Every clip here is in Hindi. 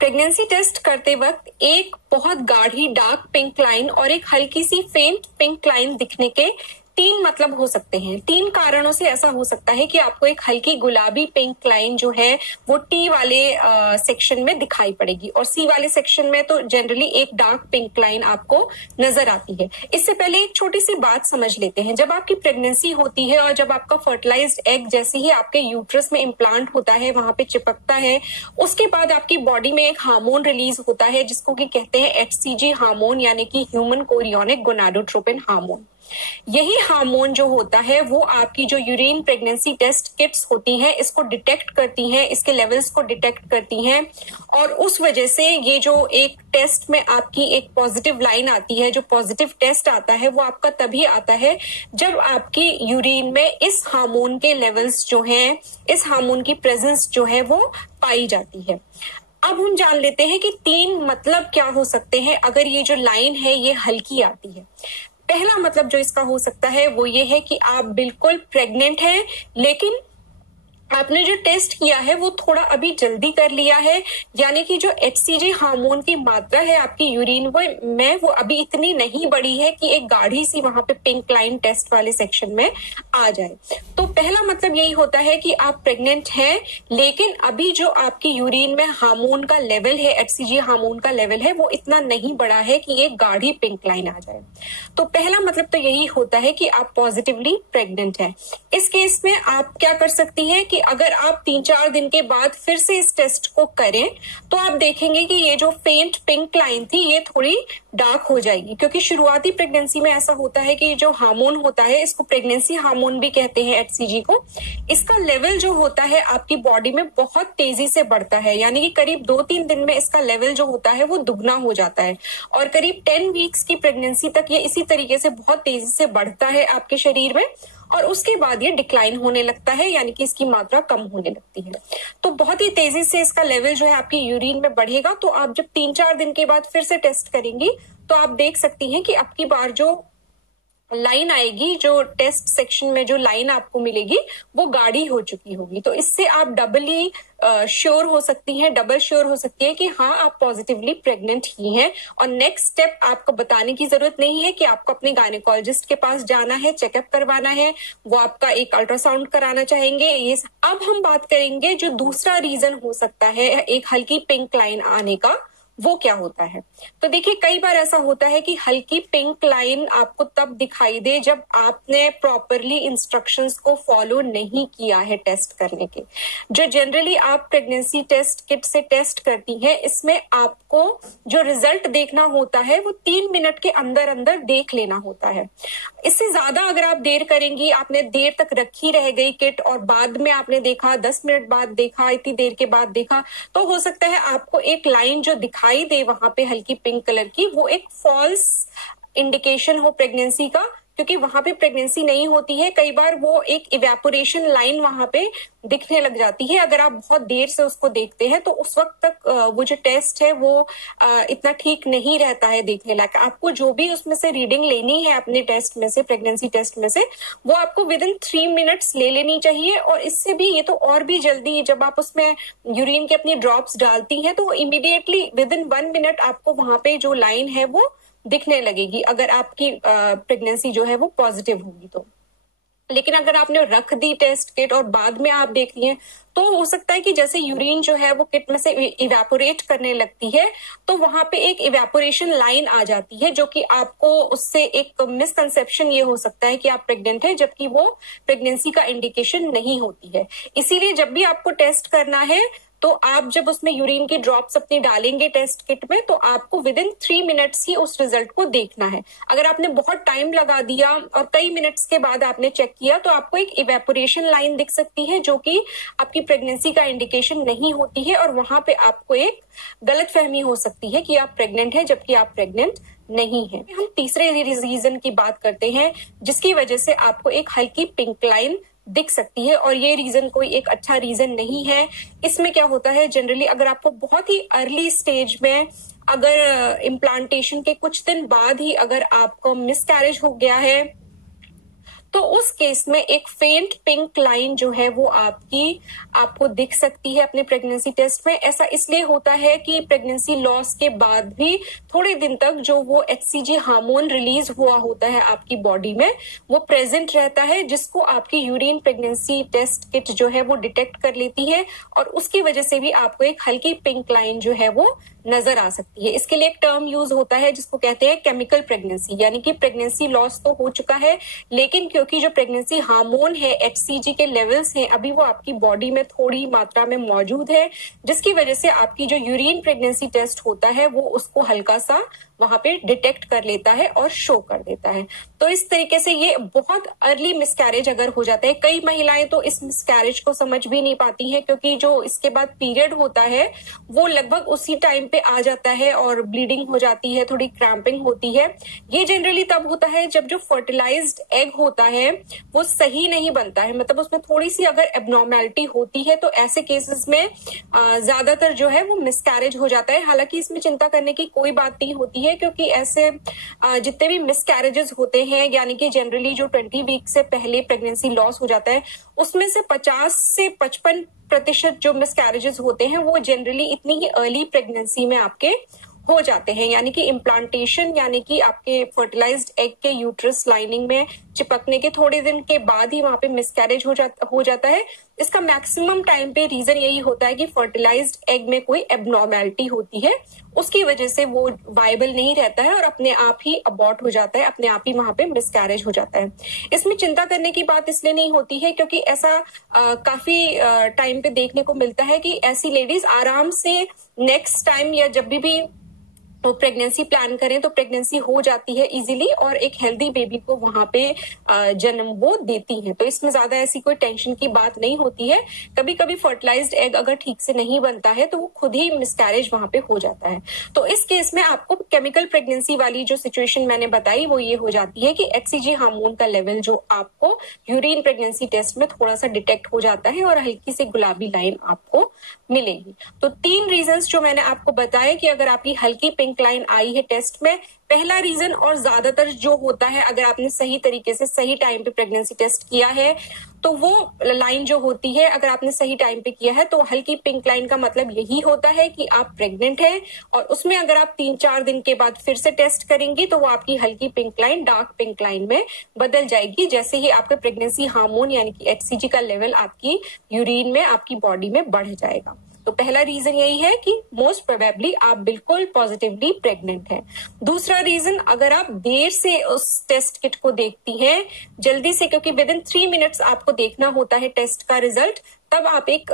प्रेगनेंसी टेस्ट करते वक्त एक बहुत गाढ़ी डार्क पिंक लाइन और एक हल्की सी फेंट पिंक लाइन दिखने के 3 मतलब हो सकते हैं। 3 कारणों से ऐसा हो सकता है कि आपको एक हल्की गुलाबी पिंक लाइन जो है वो टी वाले सेक्शन में दिखाई पड़ेगी और सी वाले सेक्शन में तो जनरली एक डार्क पिंक लाइन आपको नजर आती है। इससे पहले एक छोटी सी बात समझ लेते हैं। जब आपकी प्रेगनेंसी होती है और जब आपका फर्टिलाइज्ड एग जैसे ही आपके यूट्रस में इम्प्लांट होता है, वहां पे चिपकता है, उसके बाद आपकी बॉडी में एक हार्मोन रिलीज होता है जिसको कि कहते हैं HCG हार्मोन, यानी कि ह्यूमन कोरियोनिक गोनाडोट्रोपिन हार्मोन। यही हार्मोन जो होता है वो आपकी जो यूरिन प्रेगनेंसी टेस्ट किट्स होती हैं इसको डिटेक्ट करती हैं, इसके लेवल्स को डिटेक्ट करती हैं और उस वजह से ये जो एक टेस्ट में आपकी एक पॉजिटिव लाइन आती है, जो पॉजिटिव टेस्ट आता है वो आपका तभी आता है जब आपकी यूरिन में इस हार्मोन के लेवल्स जो हैं, इस हार्मोन की प्रेजेंस जो है वो पाई जाती है। अब हम जान लेते हैं कि 3 मतलब क्या हो सकते हैं अगर ये जो लाइन है ये हल्की आती है। पहला मतलब जो इसका हो सकता है वो ये है कि आप बिल्कुल प्रेग्नेंट हैं, लेकिन आपने जो टेस्ट किया है वो थोड़ा अभी जल्दी कर लिया है, यानी कि जो HCG हार्मोन की मात्रा है आपकी यूरिन में वो अभी इतनी नहीं बढ़ी है कि एक गाढ़ी सी वहां पे पिंक लाइन टेस्ट वाले सेक्शन में आ जाए। तो पहला मतलब यही होता है कि आप प्रेग्नेंट हैं, लेकिन अभी जो आपकी यूरिन में हार्मोन का लेवल है, HCG हार्मोन का लेवल है, वो इतना नहीं बढ़ा है कि एक गाढ़ी पिंक लाइन आ जाए। तो पहला मतलब तो यही होता है कि आप पॉजिटिवली प्रेग्नेंट हैं। इस केस में आप क्या कर सकती हैं कि अगर आप 3-4 दिन के बाद फिर से इस टेस्ट को करें तो आप देखेंगे कि ये जो फेंट पिंक लाइन थी ये थोड़ी डार्क हो जाएगी, क्योंकि शुरुआती प्रेगनेंसी में ऐसा होता है कि जो हार्मोन होता है, इसको प्रेगनेंसी हार्मोन भी कहते हैं HCG को, इसका लेवल जो होता है आपकी बॉडी में बहुत तेजी से बढ़ता है, यानी कि करीब 2-3 दिन में इसका लेवल जो होता है वो दुगना हो जाता है और करीब 10 वीक्स की प्रेगनेंसी तक ये इसी तरीके से बहुत तेजी से बढ़ता है आपके शरीर में और उसके बाद ये डिक्लाइन होने लगता है, यानी कि इसकी मात्रा कम होने लगती है। तो बहुत ही तेजी से इसका लेवल जो है आपकी यूरिन में बढ़ेगा। तो आप जब 3-4 दिन के बाद फिर से टेस्ट करेंगी तो आप देख सकती हैं कि अब की बार जो लाइन आएगी, जो टेस्ट सेक्शन में जो लाइन आपको मिलेगी वो गाढ़ी हो चुकी होगी। तो इससे आप डबल श्योर हो सकती है कि हाँ आप पॉजिटिवली प्रेग्नेंट ही हैं। और नेक्स्ट स्टेप आपको बताने की जरूरत नहीं है कि आपको अपने गायनेकोलॉजिस्ट के पास जाना है, चेकअप करवाना है, वो आपका एक अल्ट्रासाउंड कराना चाहेंगे। ये अब हम बात करेंगे जो दूसरा रीजन हो सकता है एक हल्की पिंक लाइन आने का, वो क्या होता है। तो देखिए, कई बार ऐसा होता है कि हल्की पिंक लाइन आपको तब दिखाई दे जब आपने प्रॉपरली इंस्ट्रक्शंस को फॉलो नहीं किया है टेस्ट करने के। जो जनरली आप प्रेगनेंसी टेस्ट किट से टेस्ट करती हैं, इसमें आपको जो रिजल्ट देखना होता है वो 3 मिनट के अंदर अंदर देख लेना होता है। इससे ज्यादा अगर आप देर करेंगी, आपने देर तक रखी रह गई किट और बाद में आपने देखा, 10 मिनट बाद देखा, इतनी देर के बाद देखा, तो हो सकता है आपको एक लाइन जो दिखाई दे वहां पे हल्की पिंक कलर की, वो एक फॉल्स इंडिकेशन हो प्रेगनेंसी का, क्योंकि वहां पे प्रेगनेंसी नहीं होती है। कई बार वो एक इवेपोरेशन लाइन वहां पे दिखने लग जाती है। अगर आप बहुत देर से उसको देखते हैं तो उस वक्त तक वो जो टेस्ट है वो इतना ठीक नहीं रहता है देखने लायक। आपको जो भी उसमें से रीडिंग लेनी है अपने टेस्ट में से, प्रेगनेंसी टेस्ट में से, वो आपको विद इन 3 मिनट्स ले लेनी चाहिए। और इससे भी, ये तो और भी जल्दी, जब आप उसमें यूरिन के अपनी ड्रॉप्स डालती हैं तो इमीडिएटली विद इन 1 मिनट आपको वहां पे जो लाइन है वो दिखने लगेगी, अगर आपकी प्रेगनेंसी जो है वो पॉजिटिव होगी तो। लेकिन अगर आपने रख दी टेस्ट किट और बाद में आप देख लिए, तो हो सकता है कि जैसे यूरिन जो है वो किट में से इवेपोरेट करने लगती है, तो वहां पे एक इवेपोरेशन लाइन आ जाती है, जो कि आपको उससे एक मिसकंसेप्शन ये हो सकता है कि आप प्रेग्नेंट है, जबकि वो प्रेगनेंसी का इंडिकेशन नहीं होती है। इसीलिए जब भी आपको टेस्ट करना है तो आप जब उसमें यूरिन की ड्रॉप्स अपनी डालेंगे टेस्ट किट में, तो आपको विद इन 3 मिनट्स ही उस रिजल्ट को देखना है। अगर आपने बहुत टाइम लगा दिया और कई मिनट्स के बाद आपने चेक किया, तो आपको एक इवेपोरेशन लाइन दिख सकती है, जो कि आपकी प्रेगनेंसी का इंडिकेशन नहीं होती है और वहां पे आपको एक गलतफहमी हो सकती है कि आप प्रेग्नेंट है, जबकि आप प्रेग्नेंट नहीं है। हम तीसरे रीजन की बात करते हैं जिसकी वजह से आपको एक हल्की पिंक लाइन दिख सकती है, और ये रीजन कोई एक अच्छा रीजन नहीं है। इसमें क्या होता है, जनरली अगर आपको बहुत ही अर्ली स्टेज में, अगर इम्प्लांटेशन के कुछ दिन बाद ही अगर आपको मिसकैरेज हो गया है, तो उस केस में एक फेंट पिंक लाइन जो है वो आपको दिख सकती है अपने प्रेगनेंसी टेस्ट में। ऐसा इसलिए होता है कि प्रेगनेंसी लॉस के बाद भी थोड़े दिन तक जो वो HCG हार्मोन रिलीज हुआ होता है आपकी बॉडी में वो प्रेजेंट रहता है, जिसको आपकी यूरिन प्रेगनेंसी टेस्ट किट जो है वो डिटेक्ट कर लेती है और उसकी वजह से भी आपको एक हल्की पिंक लाइन जो है वो नजर आ सकती है। इसके लिए एक टर्म यूज होता है जिसको कहते हैं केमिकल प्रेगनेंसी, यानी कि प्रेगनेंसी लॉस तो हो चुका है लेकिन क्योंकि जो प्रेगनेंसी हार्मोन है HCG के लेवल्स हैं अभी वो आपकी बॉडी में थोड़ी मात्रा में मौजूद है, जिसकी वजह से आपकी जो यूरिन प्रेगनेंसी टेस्ट होता है वो उसको हल्का सा वहां पे डिटेक्ट कर लेता है और शो कर देता है। तो इस तरीके से ये बहुत अर्ली मिसकैरेज अगर हो जाता है, कई महिलाएं तो इस मिसकैरेज को समझ भी नहीं पाती हैं क्योंकि जो इसके बाद पीरियड होता है वो लगभग उसी टाइम पे आ जाता है और ब्लीडिंग हो जाती है, थोड़ी क्रैम्पिंग होती है। ये जनरली तब होता है जब जो फर्टिलाइज्ड एग होता है वो सही नहीं बनता है, मतलब उसमें थोड़ी सी अगर एबनॉर्मेलिटी होती है तो ऐसे केसेस में ज्यादातर जो है वो मिसकैरेज हो जाता है। हालांकि इसमें चिंता करने की कोई बात नहीं होती है क्योंकि ऐसे जितने भी मिसकैरेजेस होते हैं यानी कि जनरली जो 20 वीक से पहले प्रेगनेंसी लॉस हो जाता है उसमें से 50 से 55% जो मिसकैरेजेस होते हैं वो जनरली इतनी ही अर्ली प्रेगनेंसी में आपके हो जाते हैं, यानी कि इम्प्लांटेशन यानी कि आपके फर्टिलाइज्ड एग के यूट्रस लाइनिंग में चिपकने के थोड़े दिन के बाद ही वहां पे मिसकैरेज हो जाता है। इसका मैक्सिमम टाइम पे रीजन यही होता है कि फर्टिलाइज्ड एग में कोई एबनॉर्मेलिटी होती है, उसकी वजह से वो वायबल नहीं रहता है और अपने आप ही अबॉर्ट हो जाता है, अपने आप ही वहां पे मिसकैरेज हो जाता है। इसमें चिंता करने की बात इसलिए नहीं होती है क्योंकि ऐसा काफी टाइम पे देखने को मिलता है कि ऐसी लेडीज आराम से नेक्स्ट टाइम या जब भी तो प्रेगनेंसी प्लान करें तो प्रेगनेंसी हो जाती है इजीली और एक हेल्दी बेबी को वहां पे जन्म वो देती हैं। तो इसमें ज्यादा ऐसी कोई टेंशन की बात नहीं होती है। कभी कभी फर्टिलाइज्ड एग अगर ठीक से नहीं बनता है तो वो खुद ही मिसकैरेज वहां पे हो जाता है। तो इस केस में आपको केमिकल प्रेगनेंसी वाली जो सिचुएशन मैंने बताई वो ये हो जाती है कि HCG हार्मोन का लेवल जो आपको यूरिन प्रेगनेंसी टेस्ट में थोड़ा सा डिटेक्ट हो जाता है और हल्की सी गुलाबी लाइन आपको मिलेगी। तो 3 रीजंस जो मैंने आपको बताए कि अगर आपकी हल्की पिंक लाइन आई है टेस्ट में, पहला रीजन और ज्यादातर जो होता है अगर आपने सही तरीके से सही टाइम पे प्रेगनेंसी टेस्ट किया है तो वो लाइन जो होती है अगर आपने सही टाइम पे किया है तो हल्की पिंक लाइन का मतलब यही होता है कि आप प्रेग्नेंट हैं और उसमें अगर आप 3-4 दिन के बाद फिर से टेस्ट करेंगी तो वो आपकी हल्की pink line dark pink line में बदल जाएगी जैसे ही आपके प्रेगनेंसी हार्मोन यानी कि HCG का लेवल आपकी यूरिन में आपकी बॉडी में बढ़ जाएगा। तो पहला रीजन यही है कि मोस्ट प्रोबेबली आप बिल्कुल पॉजिटिवली प्रेग्नेंट हैं। दूसरा रीजन, अगर आप देर से उस टेस्ट किट को देखती हैं जल्दी से, क्योंकि विद इन 3 मिनट्स आपको देखना होता है टेस्ट का रिजल्ट, तब आप एक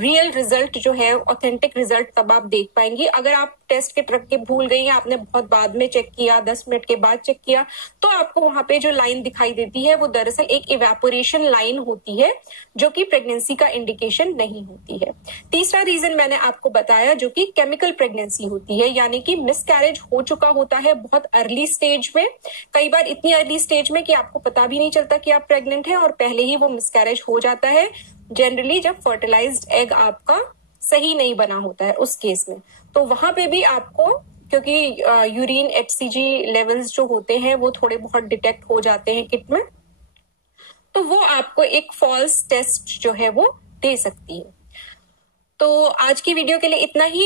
रियल रिजल्ट जो है ऑथेंटिक रिजल्ट तब आप देख पाएंगी। अगर आप टेस्ट किट रख के भूल गई हैं, आपने बहुत बाद में चेक किया, 10 मिनट के बाद चेक किया, तो आपको वहां पे जो लाइन दिखाई देती है वो दरअसल एक इवेपोरेशन लाइन होती है जो कि प्रेगनेंसी का इंडिकेशन नहीं होती है। तीसरा रीजन मैंने आपको बताया जो कि केमिकल प्रेगनेंसी होती है, यानी कि मिसकैरेज हो चुका होता है बहुत अर्ली स्टेज में, कई बार इतनी अर्ली स्टेज में कि आपको पता भी नहीं चलता कि आप प्रेग्नेंट हैं और पहले ही वो मिसकैरेज हो जाता है, जनरली जब फर्टिलाइज्ड एग आपका सही नहीं बना होता है उस केस में। तो वहां पे भी आपको, क्योंकि यूरिन HCG लेवल्स जो होते हैं वो थोड़े बहुत डिटेक्ट हो जाते हैं किट में, तो वो आपको एक फॉल्स टेस्ट जो है वो दे सकती है। तो आज की वीडियो के लिए इतना ही।